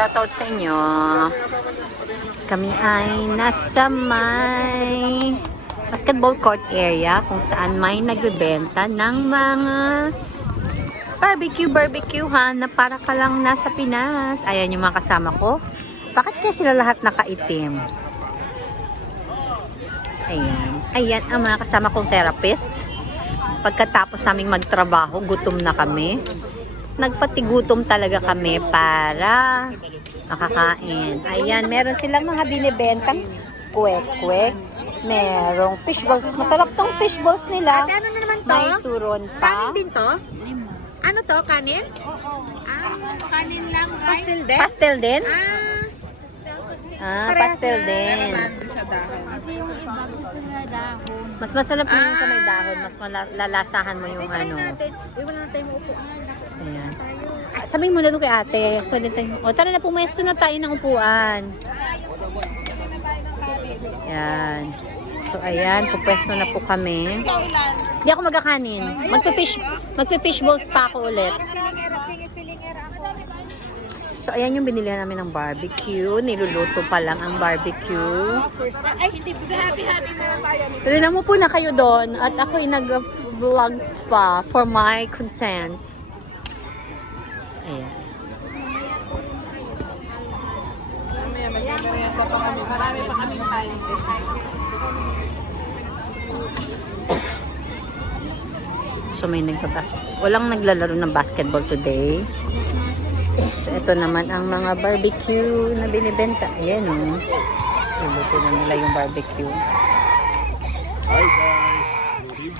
shoutout sa inyo. Kami ay nasa may basketball court area kung saan may nagbebenta ng mga barbecue barbecue ha na para ka lang nasa Pinas. Ayan yung mga kasama ko. Bakit kaya sila lahat nakaitim? Ayan. Ayan ang mga kasama kong therapist. Pagkatapos naming magtrabaho, gutom na kami. Nagpatigutom talaga kami para makakain. Ayan, meron silang mga binibentang kwek-kwek. Merong fish balls. Masarap tong fish balls nila. Ate, ano na naman to? May turon pa. Kanin din to? Ano to, kanin? Oo. Ah, kanin lang, right? Pastel din? Pastel din? Ah, Ah, parehas pastel na. din. sa dahon. Kasi yung iba gusto nila dahon. Mas masarap mo yung sa may Ah. dahon. Mas mala- lalasahan mo yung ano. natin. Iwan na tayo maupuan. Ayan. Tayo. Ah, Sabihin mo na doon kay ate. Pwede tayo. O tara na, pumesto na tayo ng upuan. Yan. So, ayan. Pupwesto na po kami. Hindi ako magkakanin. Magpe-fish, magpe-fish balls pa ako ulit. So, ayan yung binili namin ng barbecue. Niluluto pa lang ang barbecue. Ay, hindi po. Happy, happy na lang tayo. Tignan mo po na kayo doon at ako'y nag-vlog pa for my content. So, ayan. Mamaya, magmerienda pa kami. Marami pa kami time. So may nagbabas walang naglalaro ng basketball today. So ito naman ang mga barbecue na binibenta. Ayan o. Oh. Iluto na nila yung barbecue. Hi guys!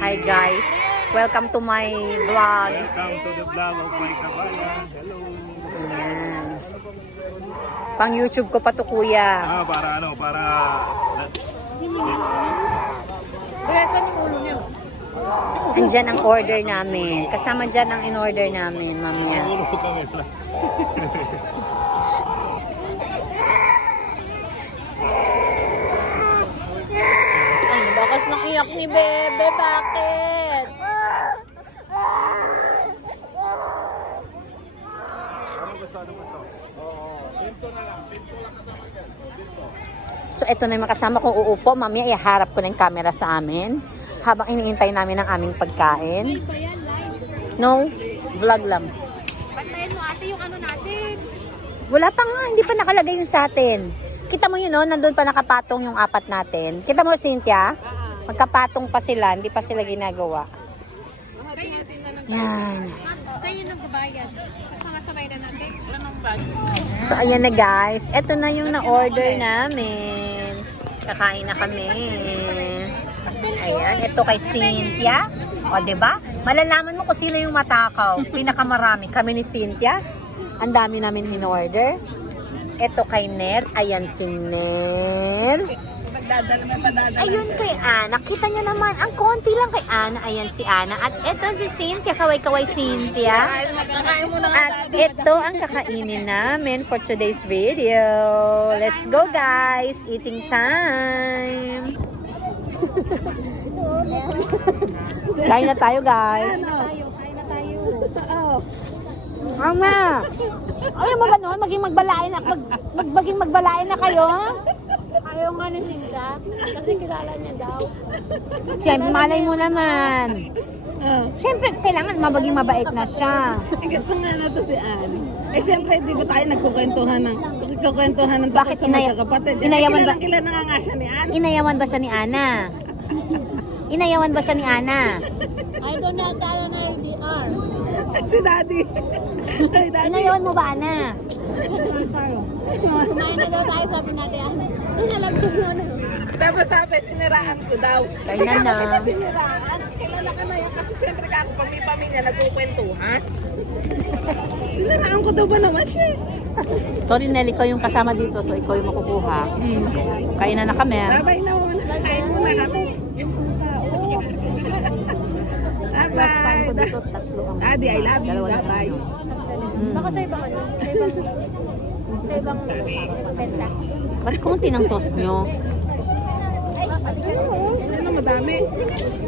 Hi guys! Welcome to my vlog. Welcome to the vlog of my kabayan. Hello! Ayan. Pang YouTube ko pa to kuya. Ah, para ano, para... Kaya saan yung ulo niyo? Andyan ang order namin. Kasama dyan ang in-order namin, mamaya. Ang bakas ng iyak ni Bebe, bakit? So, ito na yung makasama kong uupo. Mamaya, iharap ko na yung camera sa amin. Habang iniintay namin ang aming pagkain. No, vlog lang. Bantayan mo ate yung ano natin. Wala pa nga, hindi pa nakalagay yung sa atin. Kita mo yun, no? Nandun pa nakapatong yung apat natin. Kita mo, Cynthia? Magkapatong pa sila, hindi pa sila ginagawa. Yan. Kayo nagbabayad. Kasi nga sabay na natin. So, ayan na guys. Ito na yung na-order namin. Kakain na kami. Ayan, ito kay Cynthia. O, ba? Malalaman mo kung sino yung matakaw. Pinakamarami. Kami ni Cynthia. Ang dami namin in-order. Ito kay Ner. Ayan si Ner. Ayun kay Ana. Kita niyo naman, ang konti lang kay Ana. Ayan si Ana. At ito si Cynthia. Kaway-kaway Cynthia. At ito ang kakainin namin for today's video. Let's go guys! Eating time! Kain na tayo guys. Mama! Ayaw mo gano'n? Maging magbalain na, mag, mag, maging magbalain na kayo? Ayaw nga ni Sinta. Kasi kilala niya daw. Siyempre, malay mo naman. Siyempre, kailangan mabaging mabait na siya. Eh, gusto nga na to si Ann. Eh, syempre, di ba tayo nagkukwentuhan ng, nagkukwentuhan ng Bakit sa inaya- magkakapatid? inayaman ba- ba? Kilala na nga nga siya ni Ann. Inayawan ba siya ni Ana? Inayawan ba siya ni Ana? I don't know kala na LDR. si Daddy. Ay, Daddy. Inayawan mo ba, Ana? Kumain na daw tayo sabi natin. Ano? Nalagdag mo na. Tapos sabi, siniraan ko daw. Kailan Kaya na? kita siniraan. Kilala ka na yan. Kasi syempre ka ako, pag may pamilya, nagkukwentuhan. siniraan ko daw ba naman siya? Sorry, Nelly, ikaw yung kasama dito, so ikaw yung makukuha. Kain na na kami. ah. Babay na muna. Kain muna kami. Yung pusa. Oh. Last time ko Bye-bye. dito, tatlo ang Daddy, I love you. Na Bye-bye. Mm. Baka sa ibang ano? Sa ibang... Sa ibang. Ba't konti ng sauce nyo? Ano na madami?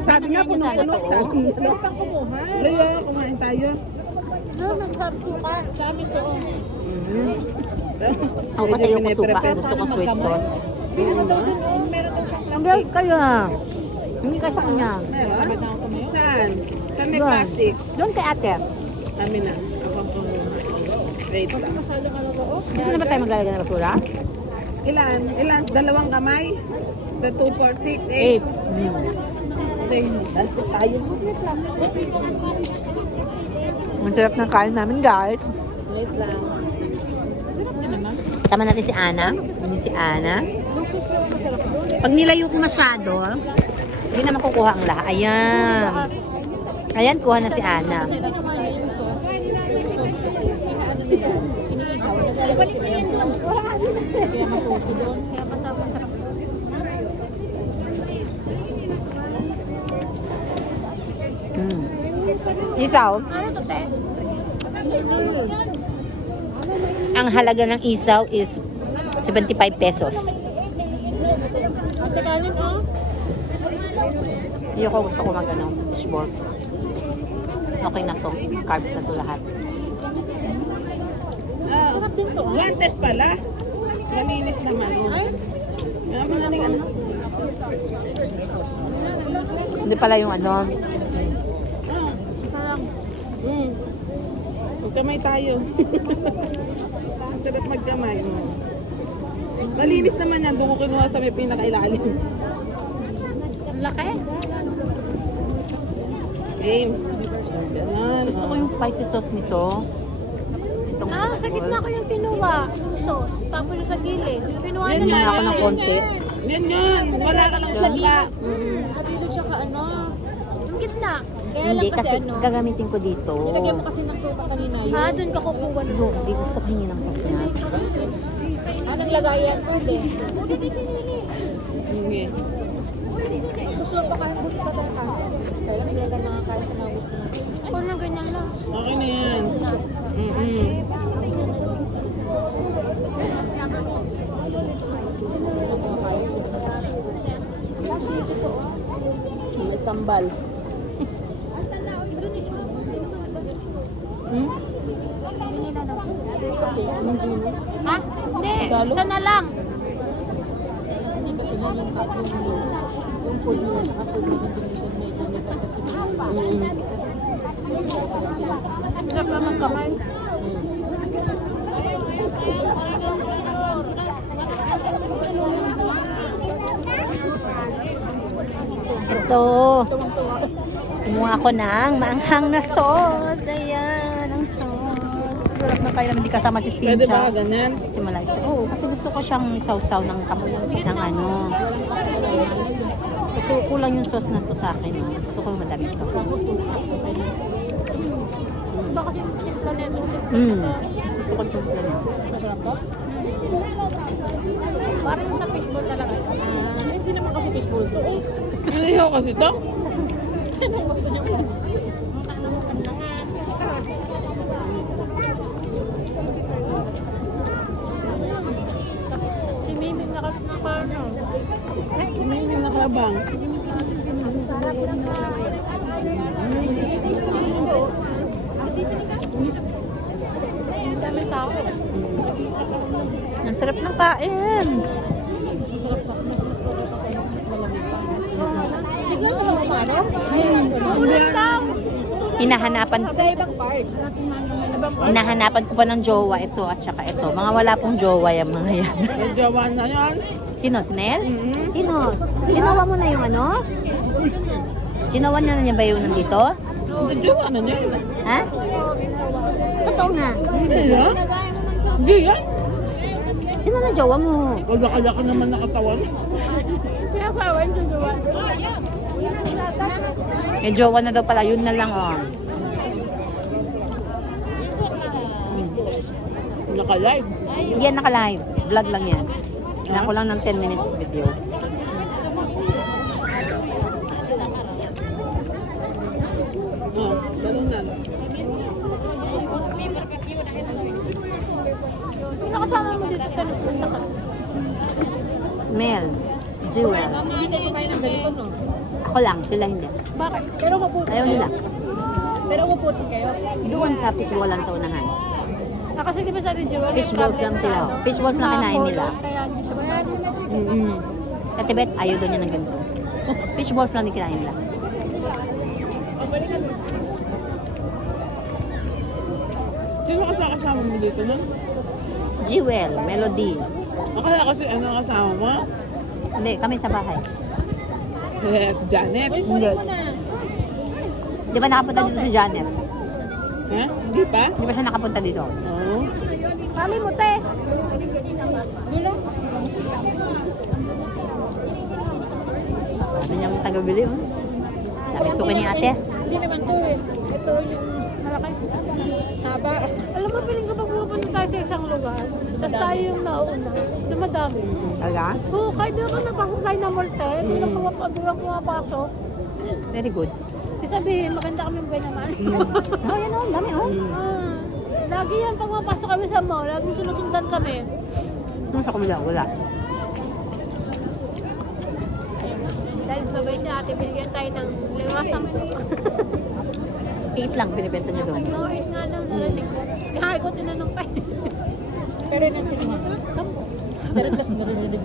Sabi nga puno-puno. Sabi nga. pang kumuha. Leo, kumain tayo. No, nagsabi suka. Sa amin to. Ako kasi ayoko suka. Gusto ko sweet sauce. Ang girl kayo ah. Hindi ka sa kanya. Meron? Saan? Saan may plastic? Doon kay ate. Kami na. Dito na ba tayo maglalagay ng basura? Ilan? Ilan? Dalawang kamay? Sa 2, 4, 6, 8. Eight. Hmm. Okay, plastic tayo. Ang sarap ng kain namin guys. Wait lang. Sama natin si Ana. Ano si Ana? Pag nilayo ko masyado, hindi na makukuha ang lahat. Ayan. Ayan, kuha na si Ana. Mm. Isaw? Ang halaga ng isaw is 75 pesos. Hindi ko gusto ko mag ano, fishballs. Okay na to. Carbs na to lahat. Ah, guantes pala. Malinis naman. Oh. Hindi pala yung ano. Magkamay tayo. Ang sarap magkamay. Malinis naman yan. Doon ko kinuha sa may pinakailalim. Ang laki. Game. Ganun. Gusto ko yung spicy sauce nito. Itong Ah, sa gitna ko yung kinuha. So, tapos yung sa gilid. Yung kinuha Yan nila. Hingi ako ng konti. Yan yun. Wala ka lang suka. Dito tsaka ano. Yung gitna. Kaya Hindi, lang kasi, kasi ano. gagamitin ko dito. Nilagyan mo kasi ng suka kanina yun. Ha, doon ka kukuha ng Hindi, hindi gusto ko hingi ng niya. Ah, naglagayan ko din. Sige. Gusto pa kayo, gusto pa tayo kain. Kaya lang nilagyan mga kain sa nawit ko. Kung lang ganyan lang. Okay na yan. Mm-mm. Sambal. Hmm? Ha? Hindi. Isa na lang. Hirap naman kamay. Ito. Kumuha ako ng maanghang na sauce. Ayan, ang sauce. Sarap na kayo naman hindi kasama si Pwede ba Cynthia. ganyan? Si Malay. Oo, kasi gusto ko siyang sausaw ng kamoy ng ano. Kasi kulang yung sauce na to sa akin. Gusto ko madami sauce. Iba kasi yung timpla na ito. Mm. Gusto ko yung plan. Parang yung sa fishbowl talaga. Ah, hindi naman kasi fishbowl to. Eh, Ano kasi to? Si Mimi nakat na ka, no? May hindi nakabang. Ang daming tao. Ang sarap ng kain. Bigla na lang umano? Ulit lang! Hinahanapan, Sa ibang hinahanapan ko pa ng jowa ito at saka ito. Mga wala pong jowa yung mga yan. Jawa na yan. Sino? Snell? Mm-hmm. Sino? Ginawa mo na yung ano? Ginawa na niya ba yung nandito? Hindi jawa na niya. Ha? Totoo nga. Hindi yan. Hindi yan. Sino na jowa mo? Wala ka naman nakatawan. Kaya kawan yung gawa. Yung jowa na daw pala, yun na lang oh. Naka-live. Yan naka-live. Vlog lang yan. Kailangan ko lang ng 10 minutes video. Sino kasama mo dito sa nagpunta ka? Mel. Jewel. Hindi kayo kayo ng ganito, no? Ako lang, sila hindi. Bakit? Pero maputi Ayaw nila. Pero maputi kayo. Doon sa piswalan sa unahan. Ah, kasi di ba sabi Jewel, Fish balls lang sila. oh. Fish balls na kinain nila. Kaya hindi siya bayad. Mm-mm. Sa Tibet, ayaw daw niya ng ganito. Fish balls lang din kinain nila. Sino kasi kasama mo dito nun? Jewel, Melody. O kaya kasi ano kasama mo? Hindi, kami sa bahay. Eh, Janet. Hindi. Di ba nakapunta dito si Janet? Ha? Hindi pa? Di ba siya nakapunta dito? Oo. Sali mo, te. Sabi niya taga-bili. Oh. Sabi suki ni ate. Hindi naman to eh. Ito yung Malaki. Haba. Alam mo, piling kapag pupunta tayo sa isang lugar, tapos tayo yung nauna, dumadami. Ala? Oo, kahit doon ako napakakay na multe, doon ako doon ako pumapasok. Very good. Sabihin, maganda kami ba naman? Mm. oh, yan oh, dami oh. Ah, lagi yan, pag mapasok kami sa mall, lagi sinusundan kami. Nasa kumila, wala. Dahil sabay niya, ate, binigyan tayo ng lima. 8 lang binibenta niya doon. Mawit nga lang narating ko. Kaya ko tinanong pa. Eh. Pero natin mo. Kampo. Pero kasi narinig nila.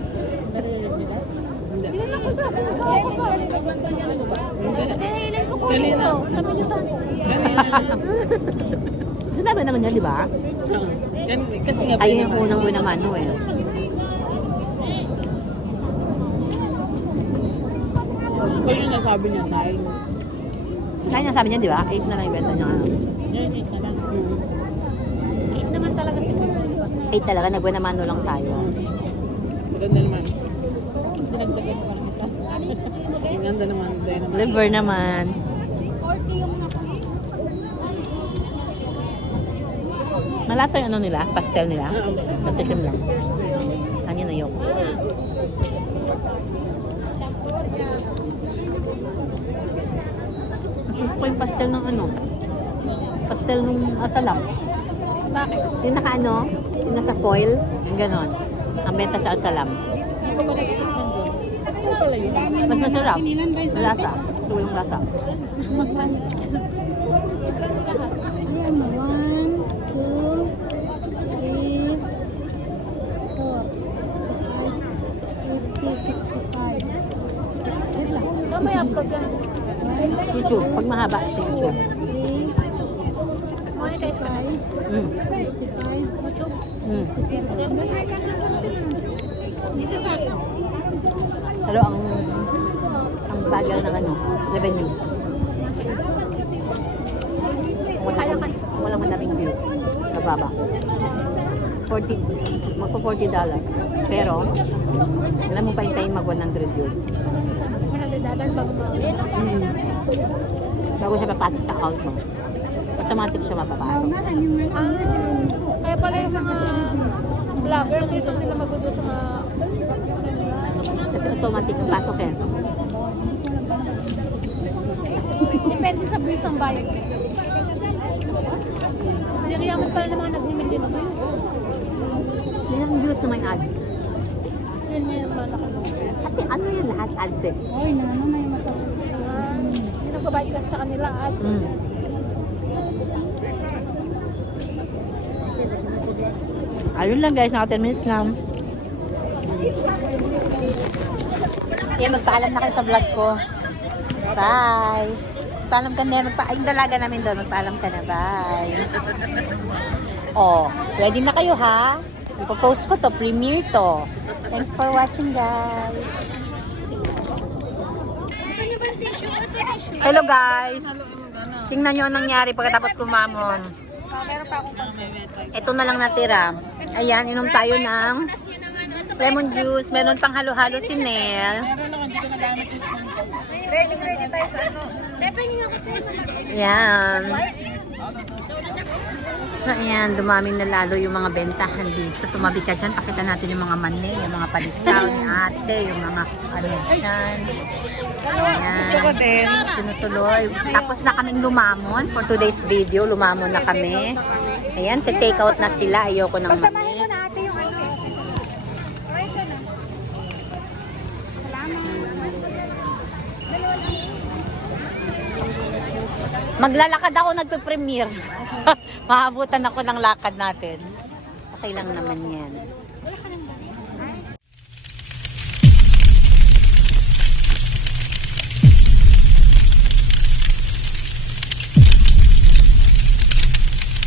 Hindi na ko sa ako pa. Bantayan mo ba? Kailan ano eh, ko po ito. Sabi niyo tanong. Sinabi naman niya, di ba? Kasi nga Ayun yung unang win naman, no eh. Kaya yung nasabi niya, 9. Kaya niya sabi niya, di ba? Eight na lang ibenta niya. Yan, eight na lang. Eight naman talaga siguro, di ba? Eight talaga, nagwinamano lang tayo. Maganda naman. Dinagdagan lang isa. Maganda naman. Naman. Liver naman. 40 yung naku. Malasa yung ano nila, pastel nila. Patikim lang. Kanya na yoko. Gusto ko yung pastel ng ano. Pastel ng asalam. Bakit? Yung naka ano, yung nasa foil, yung ganon. Ang benta sa asalam. Yun. Mas masarap. Malasa. Ito yung lasa. May upload ka na. YouTube. Pag mahaba, YouTube. Monetize ka na. Mm. YouTube. Mm. Dito sa akin. Pero ang ang bagal ng ano, revenue. Wala kang walang madaming views. Nababa. 40, magpo 40 dollars. Pero, alam mo pa hintayin mag 100 views. Pinagdadalan bago mag Mm. Bago siya papasok sa account mo. Automatic siya mapapasok. Ah, kaya pala yung mga vlogger dito sila magudo sa mga Kasi automatic ang pasok eh. depende sa views ang bayad. Hindi yaman pala ng mga nag-million na views. Yun ang views na may ad. Yun yung malaki mo. Kasi ano yun lahat ads eh. Oy, nana may mata. Ah, Hindi nagbabayad ka sa kanila at Mm. Ayun lang guys, naka 10 minutes lang. Yan, magpaalam na kayo sa vlog ko. Bye! Magpaalam ka na, magpa ay, yung dalaga namin doon, magpaalam ka na, bye! oh, ready na kayo ha? Ipopost ko to, premiere to. Thanks for watching guys! Hello guys! Tingnan nyo ang nangyari pagkatapos kumamon. Ito na lang natira. Ayan, inom tayo ng lemon juice. Meron pang halo-halo si Nel. Ayan. So, ayan, dumami na lalo yung mga bentahan dito. Tumabi ka dyan, pakita natin yung mga mani, yung mga palitaw ni ate, yung mga ano dyan. Ayan, tinutuloy. Tapos na kaming lumamon for today's video. Lumamon na kami. Ayan, take out na sila. Ayoko ng mani. Maglalakad ako nagpe-premiere. Maabutan ako ng lakad natin. Okay lang naman yan.